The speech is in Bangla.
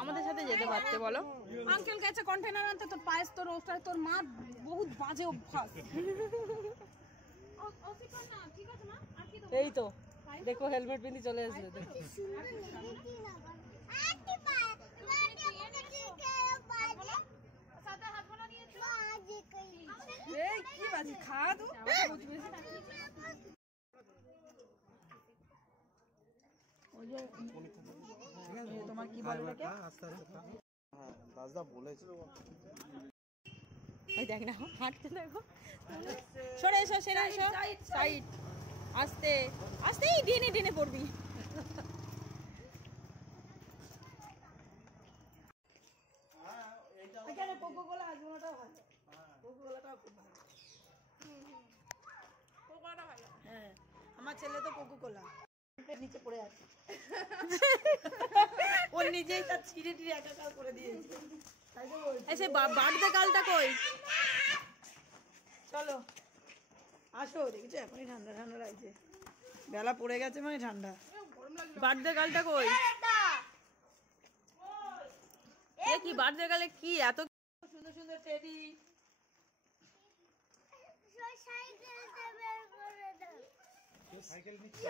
আমাদের সাথে যেতে পারতে বলো। আঙ্কেল গেছে কন্টেনার আনতে, তোর পায়েস তোর ওস্টার তোর মা বহুত বাজে অভ্যাস। এই তো দেখো হেলমেট পিন্ধি চলে আসবে। এই কি বাজি খা তো তোমার কি বলে এটাকে? হ্যাঁ দাদা বলেছে। এই দেখ না হাঁটতে দেখো। সরে এসো সরে এসো সাইড। আস্তে আস্তে ডিনে ডিনে পড়বি। এখানে কোকোকোলা আজমোলাটাও ভালো। কোকোকোলাটাও খুব ভালো। কোকোকোলাটা ভালো। হ্যাঁ আমার ছেলে তো কোকোকোলা নিচে পড়ে আছে। ও নিজেই তার ছিঁড়ে টিড়ে একাকার করে দিয়েছে। তাই তো বলছি। এসে বার্থডে গার্লটা কই? চলো আসো, দেখেছো এখনই ঠান্ডা ঠান্ডা লাগছে, বেলা পড়ে গেছে মানে ঠান্ডা। বার্থডে গার্লটা কই? এ কি বার্থডে গার্লে কি এত সুন্দর সুন্দর টেডি। সাইকেল নিচ্ছে